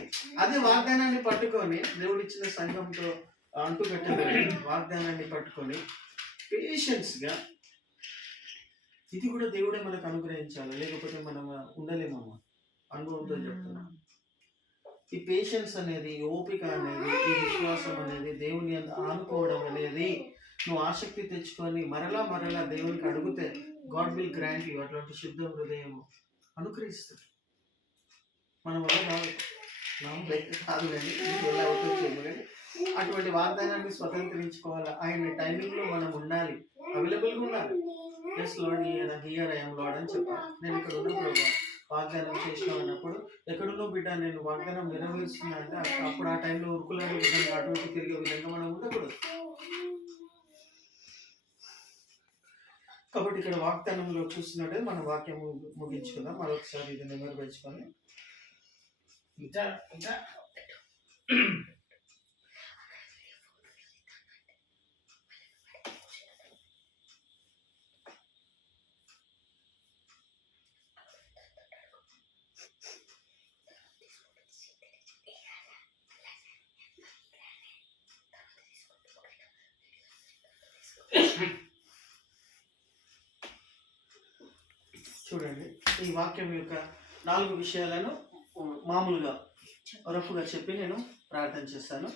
అదే వాగ్దానాన్ని పట్టుకొని దేవుడిచ్చిన సంఘంతో అంటుకట్టబడి వాగ్దానాన్ని పట్టుకొని పేషెన్స్ గా, ఇది కూడా దేవుడే మనకు అనుగ్రహించాలి, లేకపోతే మనం ఉండలేమమ్మా. అనుభవంతో చెప్తున్నా. ఈ పేషెన్స్ అనేది, ఈ ఓపిక అనేది, ఈ విశ్వాసం అనేది, దేవుని ఆనుకోవడం అనేది, నువ్వు ఆసక్తి తెచ్చుకొని మరలా మరలా దేవునికి అడిగితే గాడ్ విల్ గ్రాంట్ యూ అట్లాంటి శుద్ధ హృదయం అనుగ్రహిస్తాడు. మన వల్ల కాదు, కాదు కానీ ఎలా అవుతుందేమో కానీ అటువంటి వాగ్దానాన్ని స్వతంత్రించుకోవాలి. ఆయన టైమింగ్లో మనం ఉండాలి, అవైలబుల్గా ఉండాలి. Yes Lord, here I am Lord అని చెప్పాలి. నేను ఇక్కడ ఉన్నప్పుడు వాగ్దానం చేసినావు అన్నప్పుడు, ఎక్కడున్నో బిడ్డ నేను వాగ్దానం నెరవేరుస్తున్నా అంటే అప్పుడు ఆ టైంలో ఉరుకులాడే విధంగా అటువంటి తిరిగే విధంగా మనం ఉండకూడదు. కాబట్టి ఇక్కడ వాగ్దానంలో చూస్తున్నట్టే మన వాక్యం ముగించుకుందాం. మరొకసారి ఇది నెరవేర్చుకొని ఇంకా చూడండి, ఈ వాక్యం యొక్క 4 విషయాలను మామూలుగా రఫ్గా చెప్పి నేను ప్రార్థన చేస్తాను.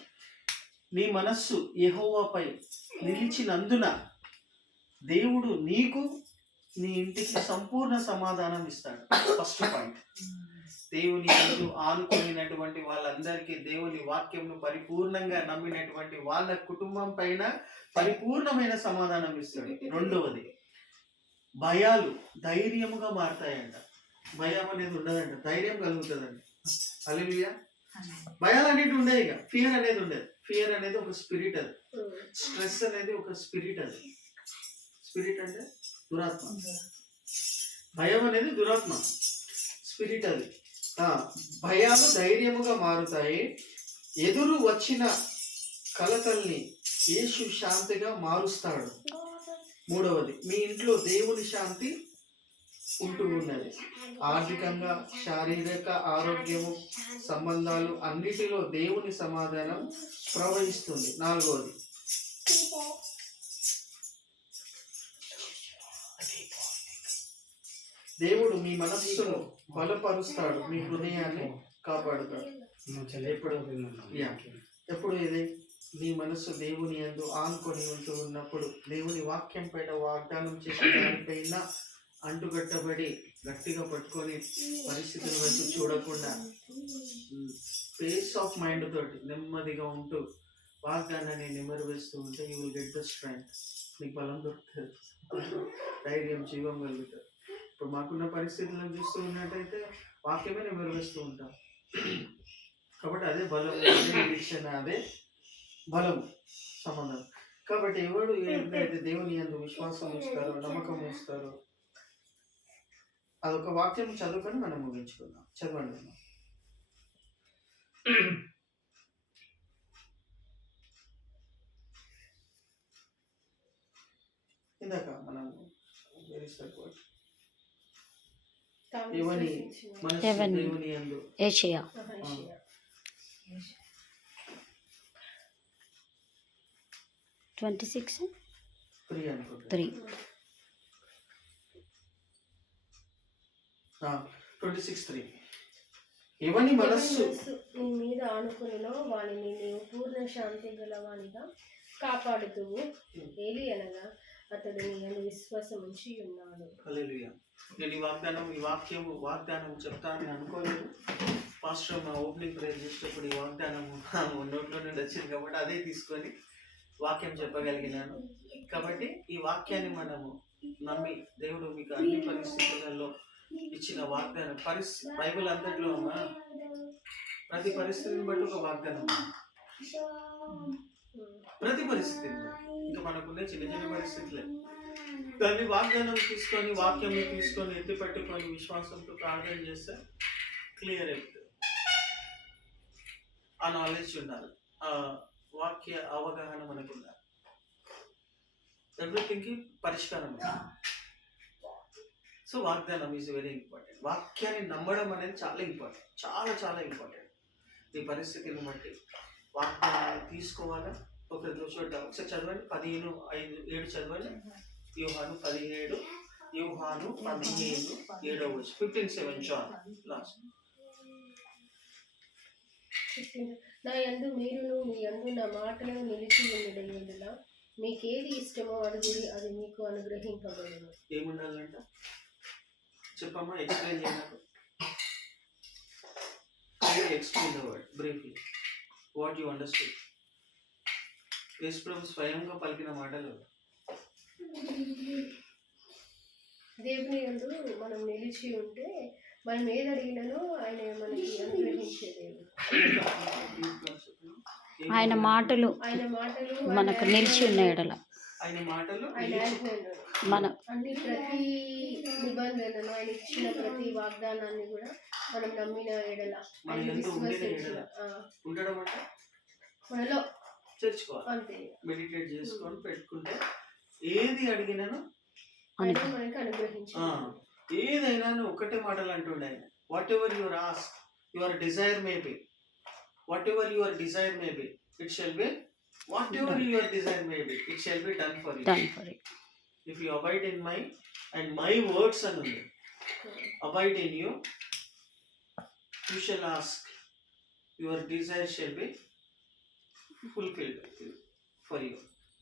నీ మనస్సు యెహోవాపై నిలిచినందున దేవుడు నీకు, నీ ఇంటికి సంపూర్ణ సమాధానం ఇస్తాడు. ఫస్ట్ పాయింట్, దేవుని యందు ఆనుకునేటువంటి వాళ్ళందరికీ, దేవుని వాక్యంను పరిపూర్ణంగా నమ్మినటువంటి వాళ్ళ కుటుంబం పైన పరిపూర్ణమైన సమాధానం ఇస్తాడు. రెండవది, భయాలు ధైర్యముగా మారుతాయంట. భయం అనేది ఉండదంట, ధైర్యం కలుగుతుందంట. హల్లెలూయా. భయాలు అనేవి ఉండేవి, ఇక ఫియర్ అనేది ఉండేది. ఫియర్ అనేది ఒక స్పిరిట్, అది స్ట్రెస్ అనేది ఒక స్పిరిట్. అది స్పిరిట్ అంటే దురాత్మ, భయం అనేది దురాత్మ, స్పిరిట్ అది. భయాలు ధైర్యముగా మారుతాయి. ఎదురు వచ్చిన కలతల్ని యేసు శాంతిగా మారుస్తాడు. మూడవది, మీ ఇంట్లో దేవుని శాంతి ఉంటూ ఉన్నది. ఆర్థికంగా, శారీరక ఆరోగ్యము, సంబంధాలు అన్నిటిలో దేవుని సమాధానం ప్రవహిస్తుంది. నాలుగవది, దేవుడు మీ మనస్సును బలపరుస్తాడు, మీ హృదయాన్ని కాపాడుతాడు. ఎప్పుడు ఇది నీ మనస్సు దేవుని యందు ఆనుకొని ఉంటూ ఉన్నప్పుడు, దేవుని వాక్యం పైన వాగ్దానం చేసే దానిపైన అంటుకట్టబడి గట్టిగా పట్టుకొని పరిస్థితుల వైపు చూడకుండా పీస్ ఆఫ్ మైండ్ తోటి నెమ్మదిగా ఉంటూ వాగ్దానాన్ని నెమరువేస్తూ ఉంటే you will get the strength. నీకు బలం దొరుకుతుంది, ధైర్యం, జీవం కలుగుతుంది. ఇప్పుడు మాకున్న పరిస్థితులను చూస్తూ ఉన్నట్టయితే వాక్యమే నెమరువేస్తూ ఉంటాం. కాబట్టి అదే బలం, అదే నిరీక్షణ, అదే బలం సంబంధం. కాబట్టి ఎవడు ఏదైతే దేవుని యందు విశ్వాసం ఇస్తారో, నమ్మకం ఇస్తారో, అదొక వాక్యం చదువుకొని మనం ముగించుకుందాం. చదవండి. ఇందాక మనం దేవుని మనస్సు దేవుని యందు ఏషియా 26:3 26:3 ఎవని మనస్సు నీ మీద ఆనుకునినో వానిని నీవు పూర్ణ శాంతి గలవానిగా కాపాడుతువు. ఏలి అనగా అతడు నీ యందు విశ్వాసం ఉంచి ఉన్నాడు. హల్లెలూయా. నేను ఈ వాగ్దానం చెప్తానని అనుకోలేదు. పాస్టర్ మా ఓపెనింగ్ ప్రేయర్ చేసేటప్పుడు ఈ వాగ్దానం నోట్లో నుండి వచ్చింది కాబట్టి అదే తీసుకొని వాక్యం చెప్పగలిగినాను. కాబట్టి ఈ వాక్యాన్ని మనము నమ్మి, దేవుడు మీకు అన్ని పరిస్థితులలో ఇచ్చిన వాగ్దానం, బైబిల్ అంతట్లో అమ్మా ప్రతి పరిస్థితిని బట్టి ఒక వాగ్దానం, ప్రతి పరిస్థితిని బట్టి. ఇంకా మనకున్న చిన్న చిన్న పరిస్థితులే, దాన్ని వాగ్దానం తీసుకొని, వాక్యం తీసుకొని ఎత్తి పెట్టుకొని విశ్వాసంతో ప్రార్థన చేస్తే క్లియర్ అవుతుంది. ఆ నాలెడ్జ్ ఉండాలి, ఆ వాక్య అవగాహన మనకు ఉండాలి. ఎవ్రీథింగ్కి పరిష్కారం ఉంది. సో వాగ్దానం ఈజ్ వెరీ ఇంపార్టెంట్. వాక్యాన్ని నమ్మడం అనేది చాలా ఇంపార్టెంట్, చాలా చాలా ఇంపార్టెంట్. ఈ పరిస్థితిని బట్టి వాగ్దానాన్ని తీసుకోవాలా. ఒకరితో చూద్దాం, ఒకసారి చదవండి 15:5-7 చదవండి. యోహాను 15:7 15:7 జాన్ లాస్ట్. నా యందు మీరును మీ యందు నా మాటలను నిలిచి ఉండడం మీకేది ఇష్టమో అడుగుడి, అది మీకు అనుగ్రహింపబడును. ఏముండాలంట చెప్పమ్మా, ఎక్స్ప్లెయిన్ చేయడానికి. Explain the word briefly what you understood. Yesu ప్రభు స్వయంగా పలికిన మాటలు. దేవుని యందు మనం నిలిచి ఉంటే మనం ఏది అడిగినానో ఆయన మనకి అనుగ్రహించే దేవుడు. ఆయన మాటలు మనకు నిలిచి ఉన్న ఎడల ఆయన మాటలు ఆయన ఆజ్ఞలు మన అన్ని ప్రతి నిబంధనను ఆయన ఇచ్చిన ప్రతి వాగ్దానాన్ని కూడా మనం నమ్మిన ఎడల మన ఆయన యందు ఉండిన విశ్వసించిన ఎడల. ఉండడం అంటే మనలో చేర్చుకోవాలి, అంతే మెడిటేట్ చేసుకొని పెట్టుకుంటే ఏది అడిగినాను ఆయన మనకి అనుగ్రహించాలి. ఏదైనా ఒకటే మాటలు అంటుండే ఆయన. What ever your ask your desire may be, what ever your desire may be it shall be, what ever your desire may be it shall be done for you if you abide in my and my words అని ఉంది. Abide in you, you shall ask, your desire shall be fulfilled for you.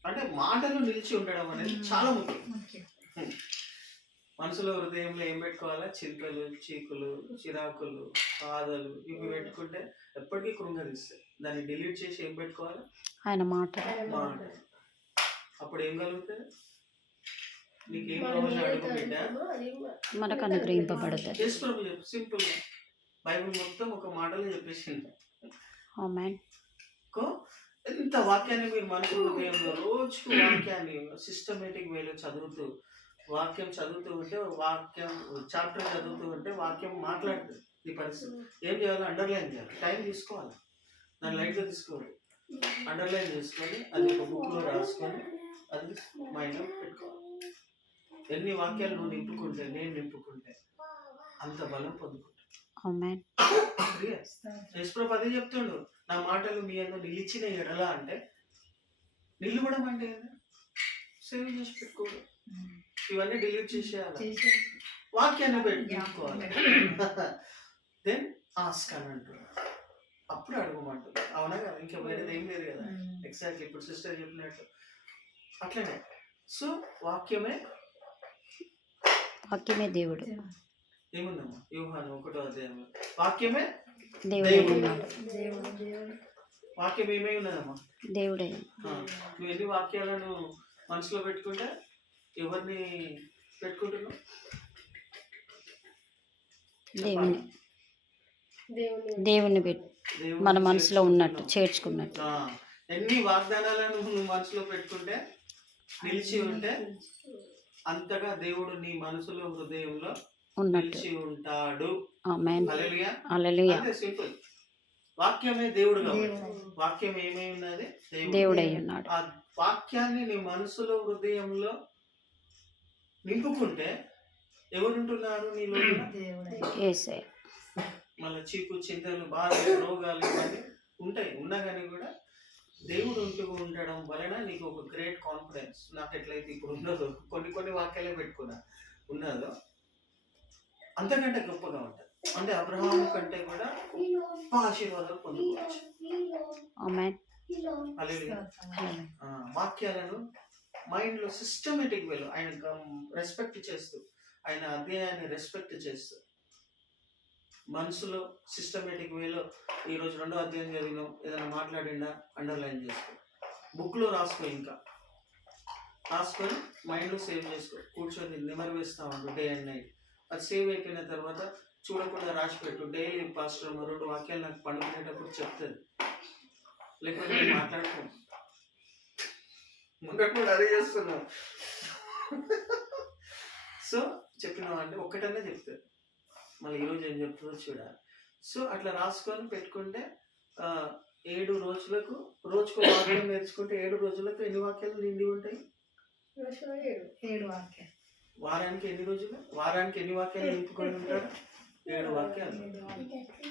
అంటే మాటలు నిలిచి ఉండడం అనేది చాలా ముఖ్యం. మనసులో హృదయంలో ఏం పెట్టుకోవాలా? చింతలు, చీకులు, చిరాకులు, బాధలు ఇవి పెట్టుకుంటే ఎప్పటికీ కృంగరిస్తాయి. దాన్ని డిలీట్ చేసి ఏం పెట్టుకోవాలా? ఆయన మాట. అప్పుడు ఏం కలుగుతుంది? నీకేం కావాలి అడుగు బిడ్డ, మనకు అనుగ్రహింపబడుతుంది. యేసు ప్రభు చెప్పు సింపుల్ గా. బైబిల్ మొత్తం ఒక మాటలో చెప్పేసింది. ఆమేన్. ఎంత వాక్యాన్ని మీరు మనసు హృదయంలో రోజుకు వాక్యాన్ని సిస్టమేటిక్ వేలో చదువుతూ, వాక్యం చదువుతూ ఉంటే, వాక్యం చాప్టర్ చదువుతూ ఉంటే వాక్యం మాట్లాడుతుంది. ఈ పరిస్థితి ఏం చేయాలి? అండర్లైన్ చేయాలి. టైం తీసుకోవాలి, దాన్ని లైట్గా తీసుకోవాలి. అండర్లైన్ చేసుకొని అది ఒక బుక్లో రాసుకొని అది మైండ్లో పెట్టుకోవాలి. ఎన్ని వాక్యాలు నువ్వు నింపుకుంటే, నేను నింపుకుంటే అంత బలం పొందుకుంటా. ఆమేన్. యేసుప్రభు అదే చెప్తుండు, నా మాటలు మీ యందు నిలిచిన ఎడల అంటే, నిలబడం అంటే సేవ్ చేసి పెట్టుకోవడం. ఇవన్నీ డిలీట్ చేసేయాలి, వాక్యాన్ని పెట్టుకోవాలి. దెన్ ఆస్క్ అని అంటున్నాడు, అప్పుడు అడగమంటుంది. అవునా కదా? ఇంకా వేరేది ఏం లేదు కదా. ఎగ్జాక్ట్లీ ఇప్పుడు సిస్టర్ చెప్పినట్టు అట్లనే. సో వాక్యమే దేవుడు. ఏముందమ్మా యోహాను 1వ అధ్యాయంలో వాక్యమే దేవుడు. వాక్యం ఏమై ఉన్నదమ్మా? దేవుడే. నువ్వు ఎన్ని వాక్యాలను మనసులో పెట్టుకుంటే ఎవరిని పెట్టుకుంటున్నావు? దేవుని పెట్టి మన మనసులో ఉన్నట్టు చేర్చుకున్నట్టు. ఎన్ని వాగ్దానాలను నువ్వు మనసులో పెట్టుకుంటే, నిలిచి ఉంటే, అంతగా దేవుడు నీ మనసులో హృదయంలో నిలిచి ఉంటాడు. ఆమేన్. హల్లెలూయా. హల్లెలూయా. అంతే సింపుల్. వాక్యమే దేవుడు కాబట్టి వాక్యం ఏమై ఉన్నది? దేవుడై ఉన్నాడు. ఆ వాక్యాన్ని నీ మనసులో హృదయంలో నింపుకుంటే ఎవరుంటున్నారు నీ లోపల? యేసయ్య. మళ్ళీ చీకు, చింతలు, బాధలు, రోగాలు ఇవన్నీ ఉంటాయి. ఉన్నా కానీ కూడా దేవుడు ఉండడం వలన నీకు ఒక గ్రేట్ కాన్ఫిడెన్స్. నాకు ఎట్లయితే ఇప్పుడు ఉన్నదో, కొన్ని వాక్యాలే పెట్టుకున్నా ఉన్నదో, అంతకంటే గొప్పగా ఉంటుంది. అంటే అబ్రహాము కంటే కూడా గొప్ప ఆశీర్వాదాలు పొందుకోవచ్చు. ఆమేన్. హల్లెలూయా. వాక్యాలను మైండ్లో సిస్టమేటిక్ వేలో ఆయన రెస్పెక్ట్ చేస్తూ, ఆయన అధ్యాయాన్ని రెస్పెక్ట్ చేస్తూ, మనసులో సిస్టమేటిక్ వేలో ఈరోజు 2వ అధ్యాయం చదివినాం, ఏదైనా మాట్లాడిందా అండర్లైన్ చేసుకో, బుక్లో రాసుకో, ఇంకా రాసుకొని మైండ్లో సేవ్ చేసుకో. కూర్చొని నెమరు వేస్తా ఉండు డే అండ్ నైట్. అది సేవ్ అయిపోయిన తర్వాత చూడకుండా రాసి పెట్టు. డైలీ పాస్టర్ 2 వాక్యాలు నాకు పండుకునేటప్పుడు చెప్తుంది, లేకపోతే నేను మాట్లాడుకో. ముందు అదే చేస్తున్నావు. సో చెప్పినావు అంటే ఒక్కటనే చెప్తుంది, మళ్ళీ ఈరోజు ఏం చెప్తుందో చూడాలి. సో అట్లా రాసుకొని పెట్టుకుంటే 7 రోజులకు రోజుకు వాక్యం నేర్చుకుంటే 7 రోజులకు ఎన్ని వాక్యాలు నిండి ఉంటాయి? సంవత్సరం 7. 7 వాక్యాలు. వారానికి ఎన్ని రోజులు? వారానికి ఎన్ని వాక్యాలు నింపుకొని ఉంటారు? 7 వాక్యాలు. 7 వాక్యాలు.